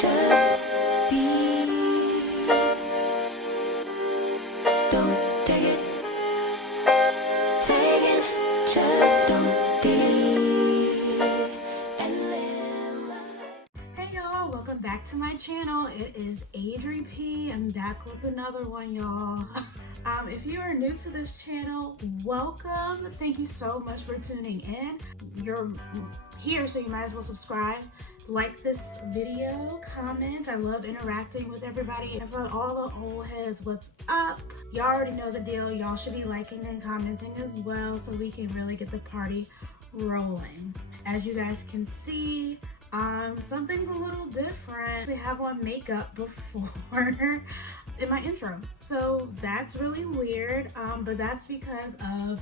just be. Don't take it, take it, just don't be and live life. Hey y'all, welcome back to my channel. It is Adri P. I'm back with another one, y'all. If you are new to this channel, welcome. Thank you so much for tuning in. You're here, so you might as well subscribe. Like this video, comment. I love interacting with everybody. And for all the old heads, what's up? Y'all already know the deal. Y'all should be liking and commenting as well so we can really get the party rolling. As you guys can see, something's a little different. I have on makeup before in my intro, so that's really weird, but that's because of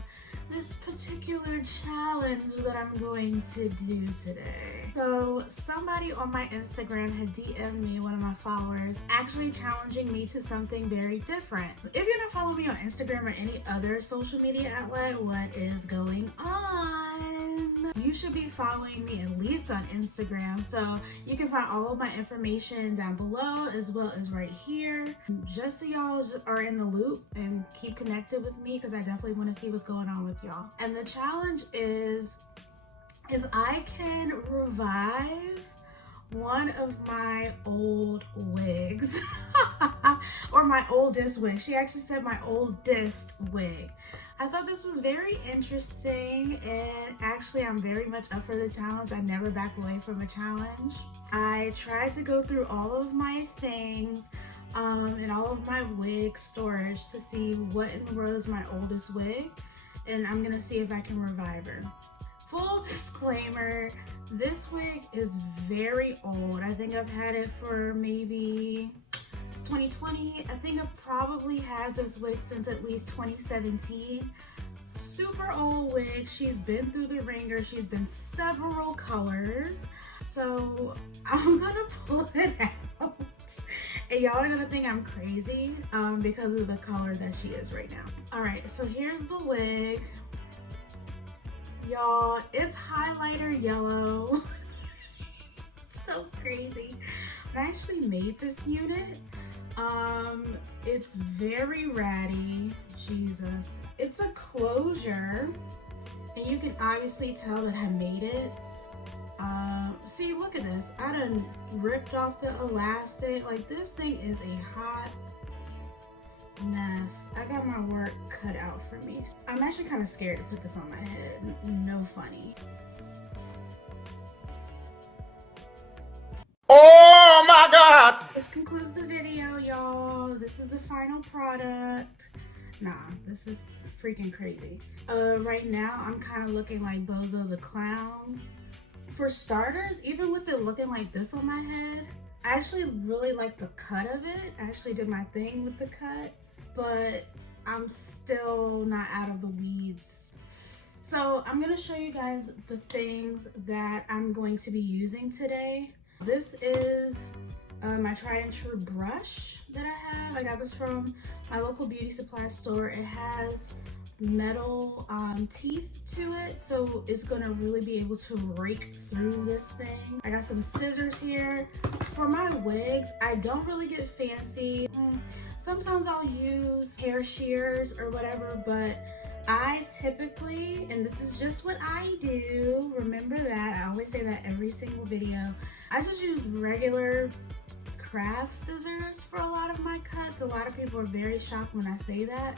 this particular challenge that I'm going to do today. So somebody on my Instagram had DM'd me, one of my followers, actually challenging me to something very different. If you're not following me on Instagram or any other social media outlet, what is going on? You should be following me at least on Instagram. So you can find all of my information down below as well as right here. Just so y'all are in the loop and keep connected with me, because I definitely want to see what's going on with y'all. And the challenge is, if I can revive one of my old wigs, or my oldest wig. She actually said my oldest wig. I thought this was very interesting, and actually I'm very much up for the challenge. I never back away from a challenge. I tried to go through all of my things and all of my wig storage to see what in the world is my oldest wig, and I'm gonna see if I can revive her. Full disclaimer, this wig is very old. I think I've had it for maybe 2020. I think I've probably had this wig since at least 2017. Super old wig. She's been through the ringer. She's been several colors. So I'm gonna pull it out. And y'all are gonna think I'm crazy because of the color that she is right now. All right, so here's the wig. Y'all, it's highlighter yellow. So crazy. I actually made this unit. It's very ratty. Jesus. It's a closure, and you can obviously tell that I made it. See, look at this. I done ripped off the elastic. Like, this thing is a hot mess. I got my work cut out for me. I'm actually kind of scared to put this on my head. No funny. Oh my God! This concludes the video, y'all. This is the final product. Nah, this is freaking crazy. Right now, I'm kind of looking like Bozo the Clown. For starters, even with it looking like this on my head, I actually really like the cut of it. I actually did my thing with the cut, but I'm still not out of the weeds. So I'm gonna show you guys the things that I'm going to be using today. This is my tried and true brush that I have. I got this from my local beauty supply store. It has metal teeth to it, so it's gonna really be able to rake through this thing. I got some scissors here. For my wigs, I don't really get fancy. Sometimes I'll use hair shears or whatever, but I typically, and this is just what I do, remember that, I always say that every single video, I just use regular craft scissors for a lot of my cuts. A lot of people are very shocked when I say that,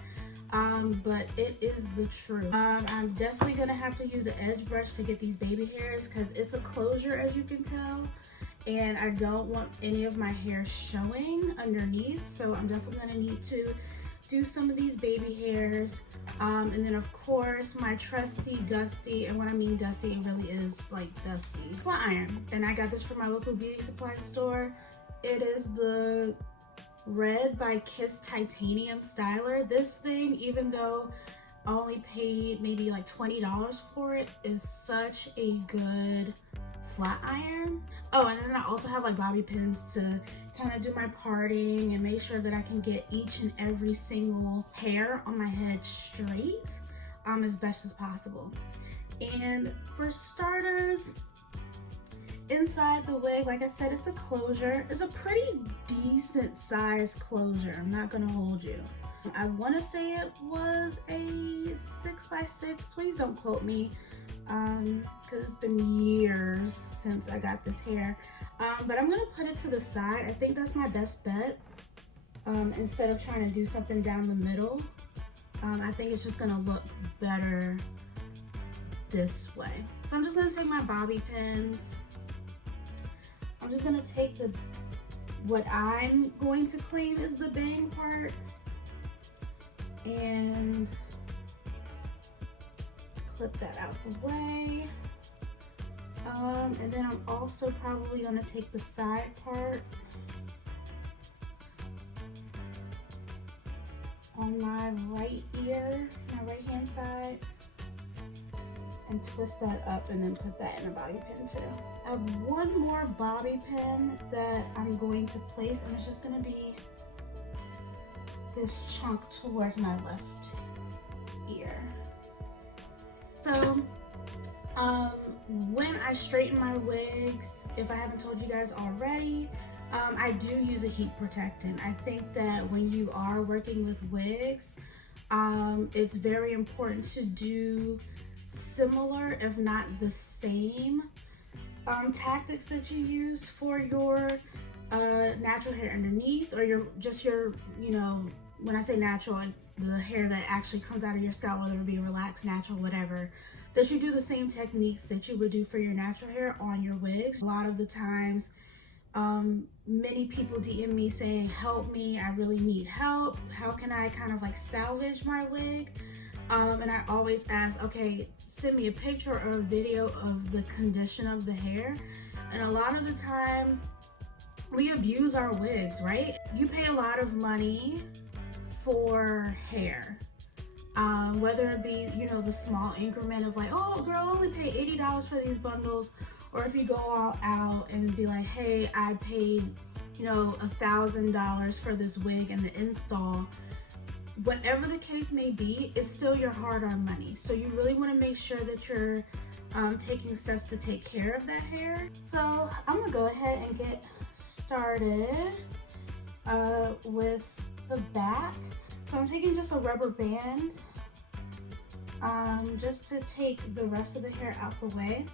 but it is the truth. I'm definitely gonna have to use an edge brush to get these baby hairs, because it's a closure, as you can tell, and I don't want any of my hair showing underneath, so I'm definitely gonna need to do some of these baby hairs. And then of course my trusty dusty, and when I mean dusty, it really is like dusty, flat iron. And I got this from my local beauty supply store. It is the Red by Kiss Titanium Styler. This thing, even though I only paid maybe like $20 for it, is such a good flat iron. Oh, and then I also have like bobby pins to kind of do my parting and make sure that I can get each and every single hair on my head straight as best as possible. And for starters, inside the wig, like I said, it's a closure. It's a pretty decent size closure. I'm not gonna hold you. I want to say it was a 6x6. Please don't quote me, because it's been years since I got this hair. But I'm gonna put it to the side. I think that's my best bet. Instead of trying to do something down the middle, I think it's just gonna look better this way. So I'm just gonna take my bobby pins. I'm just gonna take what I'm going to claim is the bang part and clip that out the way. And then I'm also probably gonna take the side part on my right ear, my right hand side, and twist that up and then put that in a bobby pin too. I have one more bobby pin that I'm going to place, and it's just gonna be this chunk towards my left ear. So when I straighten my wigs, if I haven't told you guys already, I do use a heat protectant. I think that when you are working with wigs, it's very important to do similar, if not the same, tactics that you use for your natural hair underneath, or your you know, when I say natural, the hair that actually comes out of your scalp, whether it be relaxed, natural, whatever, that you do the same techniques that you would do for your natural hair on your wigs. A lot of the times, many people DM me saying, help me, I really need help. How can I kind of like salvage my wig? And I always ask, okay, send me a picture or a video of the condition of the hair. And a lot of the times we abuse our wigs, right? You pay a lot of money for hair. Whether it be, you know, the small increment of like, oh girl, I only pay $80 for these bundles. Or if you go all out and be like, hey, I paid, you know, $1,000 for this wig and the install. Whatever the case may be, it's still your hard-earned money. So you really want to make sure that you're taking steps to take care of that hair. So I'm gonna go ahead and get started with the back. So I'm taking just a rubber band just to take the rest of the hair out the way.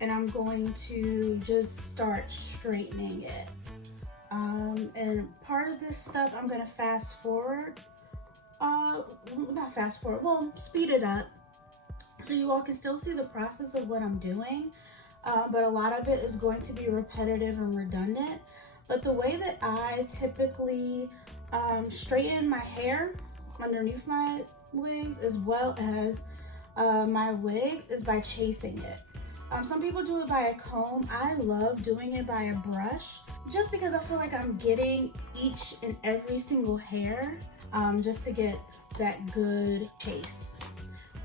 And I'm going to just start straightening it. And part of this stuff I'm gonna fast forward. Not fast forward, well, speed it up so you all can still see the process of what I'm doing. But a lot of it is going to be repetitive and redundant. But the way that I typically straighten my hair underneath my wigs, as well as my wigs, is by chasing it. Some people do it by a comb. I love doing it by a brush, just because I feel like I'm getting each and every single hair, just to get that good chase.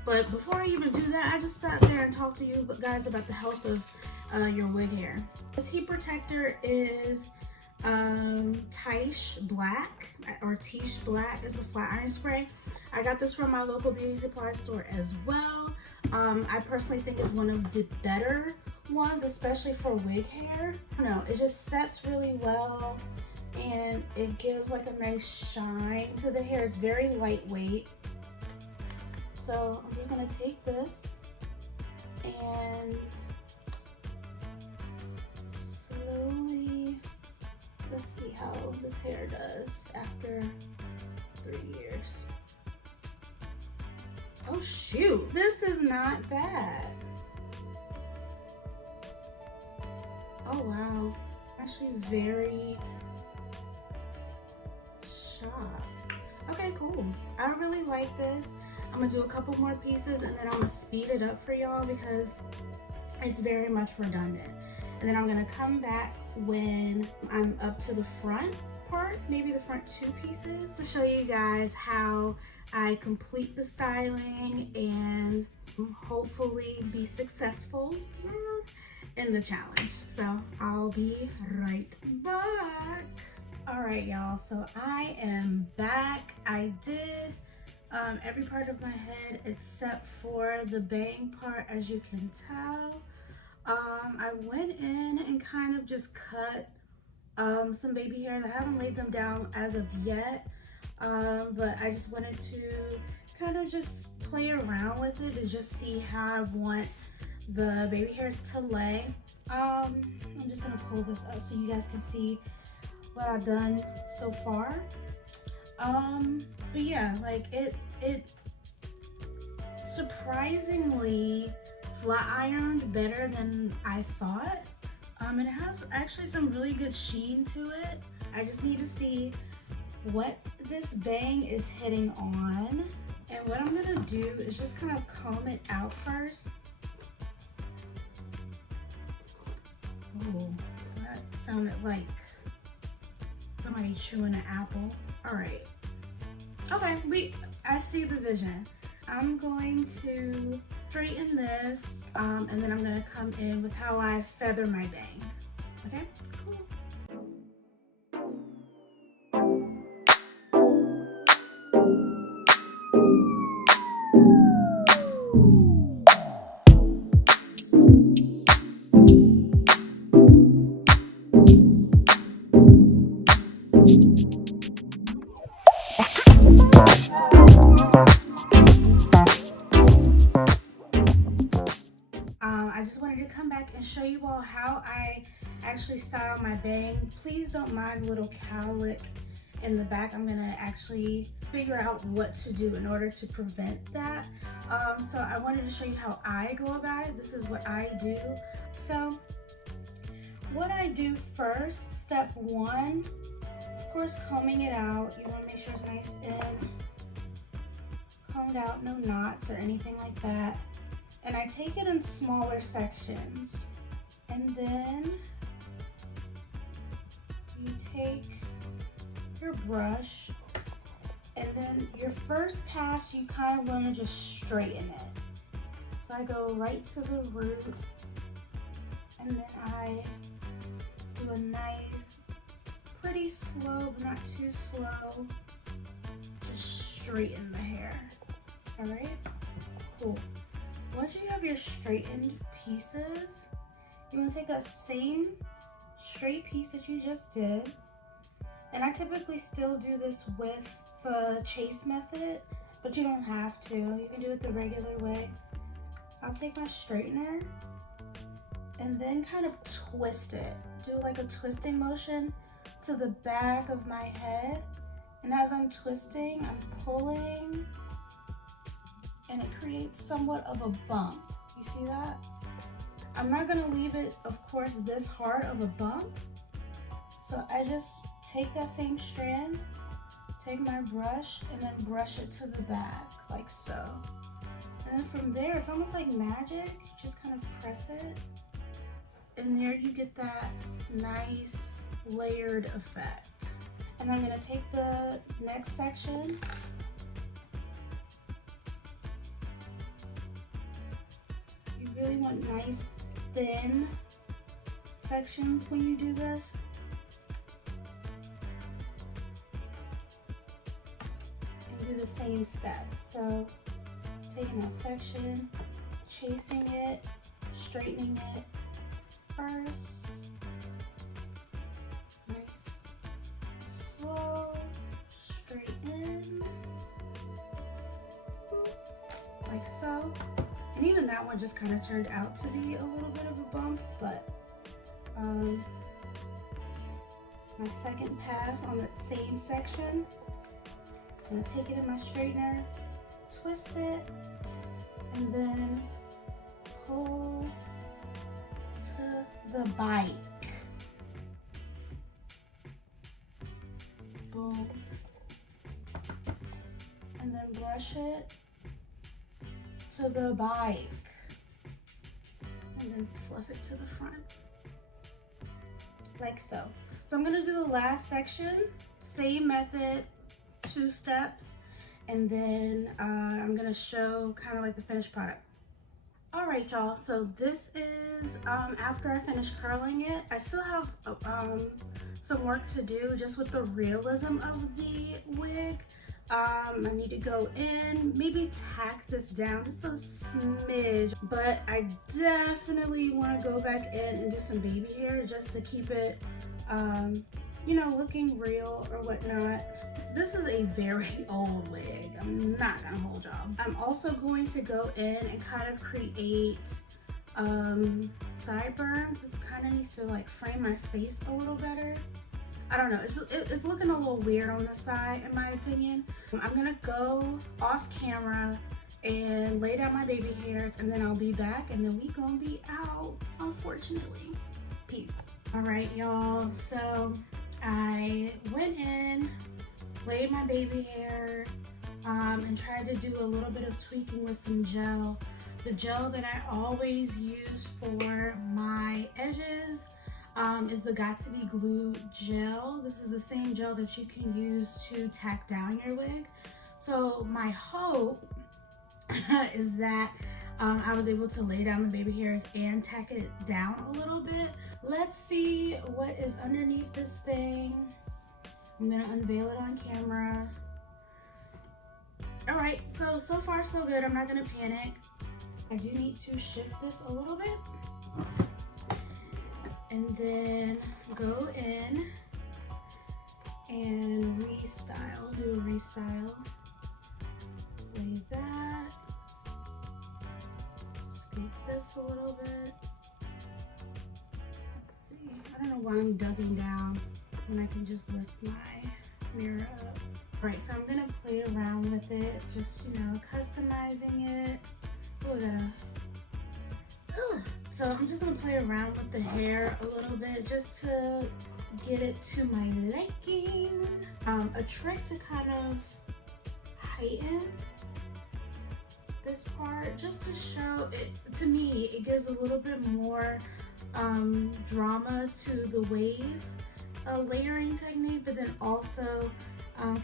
But before I even do that, I just sat there and talked to you guys about the health of your wig hair. This heat protector is Tiche Black, or Tiche Black is a flat iron spray. I got this from my local beauty supply store as well. I personally think it's one of the better ones, especially for wig hair. I don't know, it just sets really well and it gives like a nice shine to the hair. It's very lightweight. So I'm just gonna take this and slowly, let's see how this hair does after 3 years. Oh shoot, this is not bad. Oh wow, actually very shocked. Okay, cool. I really like this. I'm gonna do a couple more pieces and then I'm gonna speed it up for y'all because it's very much redundant. And then I'm gonna come back when I'm up to the front part, maybe the front 2 pieces, to show you guys how I complete the styling and hopefully be successful in the challenge. So I'll be right back. All right, y'all, so I am back. I did every part of my head except for the bang part, as you can tell. I went in and kind of just cut some baby hairs. I haven't laid them down as of yet, but I just wanted to kind of just play around with it and just see how I want the baby hairs to lay. I'm just gonna pull this up so you guys can see what I've done so far. But yeah, like it surprisingly flat ironed better than I thought. It has actually some really good sheen to it. I just need to see what this bang is hitting on. And what I'm gonna do is just kind of comb it out first. Oh, that sounded like somebody chewing an apple. All right. Okay, I see the vision. I'm going to straighten this, and then I'm gonna come in with how I feather my bang. Okay, cool. I just wanted to come back and show you all how I actually style my bang. Please don't mind the little cowlick in the back. I'm gonna actually figure out what to do in order to prevent that. So I wanted to show you how I go about it. This is what I do. So what I do first, step one, of course, combing it out. You wanna make sure it's nice and combed out, no knots or anything like that. And I take it in smaller sections. And then you take your brush, and then your first pass, you kind of want to just straighten it. So I go right to the root, and then I do a nice, pretty slow, but not too slow, just straighten the hair. All right, cool. Once you have your straightened pieces, you want to take that same straight piece that you just did, and I typically still do this with the chase method, but you don't have to. You can do it the regular way. I'll take my straightener and then kind of twist it. Do like a twisting motion to the back of my head, and as I'm twisting, I'm pulling, and it creates somewhat of a bump. You see that? I'm not gonna leave it, of course, this hard of a bump. So I just take that same strand, take my brush, and then brush it to the back, like so. And then from there, it's almost like magic. You just kind of press it, and there you get that nice layered effect. And I'm gonna take the next section, you really want nice thin sections when you do this. And do the same steps. So taking that section, chasing it, straightening it first. Nice, slow, straighten, like so. And even that one just kind of turned out to be a little bit of a bump, but my second pass on that same section, I'm gonna take it in my straightener, twist it, and then pull to the bike. Boom. And then brush it to the bike. And then fluff it to the front. Like so. So I'm gonna do the last section, same method, 2 steps, and then I'm gonna show kind of like the finished product. All right, y'all, so this is after I finish curling it. I still have some work to do just with the realism of the wig, I need to go in, maybe tack this down just a smidge, but I definitely want to go back in and do some baby hair just to keep it, you know, looking real or whatnot. This is a very old wig. I'm not gonna hold y'all. I'm also going to go in and kind of create sideburns. This kind of needs to like frame my face a little better. I don't know, it's looking a little weird on the side in my opinion. I'm gonna go off camera and lay down my baby hairs, and then I'll be back, and then we gonna be out, unfortunately. Peace. All right, y'all, so I went in, laid my baby hair, and tried to do a little bit of tweaking with some gel. The gel that I always use for my edges is the Got To Be Glue gel. This is the same gel that you can use to tack down your wig. So my hope is that I was able to lay down the baby hairs and tack it down a little bit. Let's see what is underneath this thing. I'm gonna unveil it on camera. All right, so far so good. I'm not gonna panic. I do need to shift this a little bit and then go in and restyle, do a restyle. Lay that, scoop this a little bit. Let's see, I don't know why I'm ducking down when I can just lift my mirror up. All right, so I'm gonna play around with it, just, you know, customizing it. Oh, I gotta, so I'm just gonna play around with the hair a little bit just to get it to my liking. A trick to kind of heighten this part, just to show it, to me, it gives a little bit more drama to the wave layering technique, but then also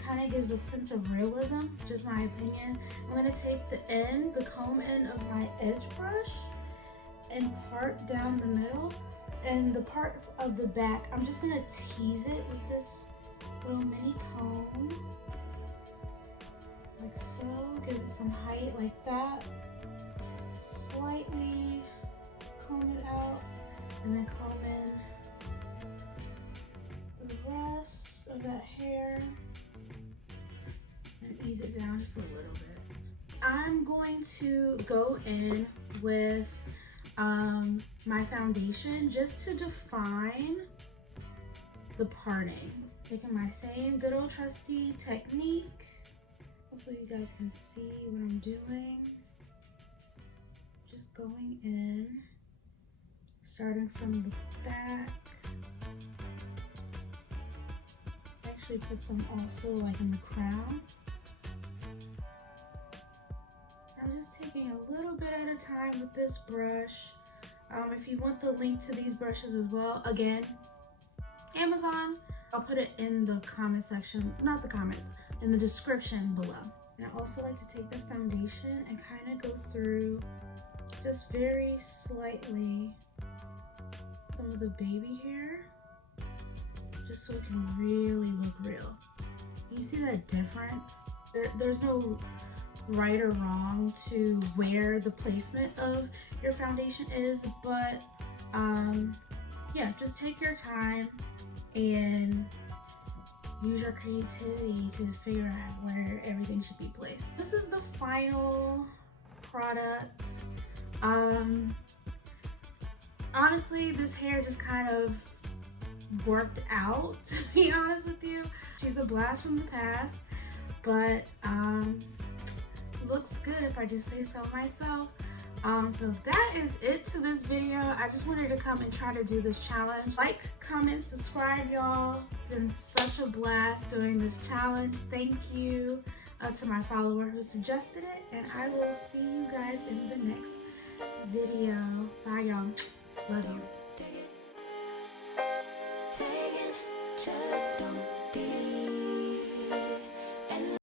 kind of gives a sense of realism, just my opinion. I'm gonna take the comb end of my edge brush and part down the middle, and the part of the back, I'm just gonna tease it with this little mini comb, like so. Give it some height like that. Slightly comb it out, and then comb in the rest of that hair and ease it down just a little bit. I'm going to go in with my foundation just to define the parting. Taking my same good old trusty technique. Hopefully you guys can see what I'm doing. Just going in, starting from the back. Actually put some also like in the crown. I'm just taking a little bit at a time with this brush. If you want the link to these brushes as well, again, Amazon, I'll put it in the comment section, not the comments, in the description below. And I also like to take the foundation and kind of go through just very slightly some of the baby hair, just so it can really look real. You see that difference? There's no right or wrong to where the placement of your foundation is, but yeah, just take your time and use your creativity to figure out where everything should be placed. This is the final product. Honestly, this hair just kind of worked out, to be honest with you. She's a blast from the past, but looks good if I just say so myself. So that is it to this video. I just wanted to come and try to do this challenge. Like, comment, subscribe, y'all. Been such a blast doing this challenge. Thank you to my follower who suggested it, and I will see you guys in the next video. Bye, y'all. Love you.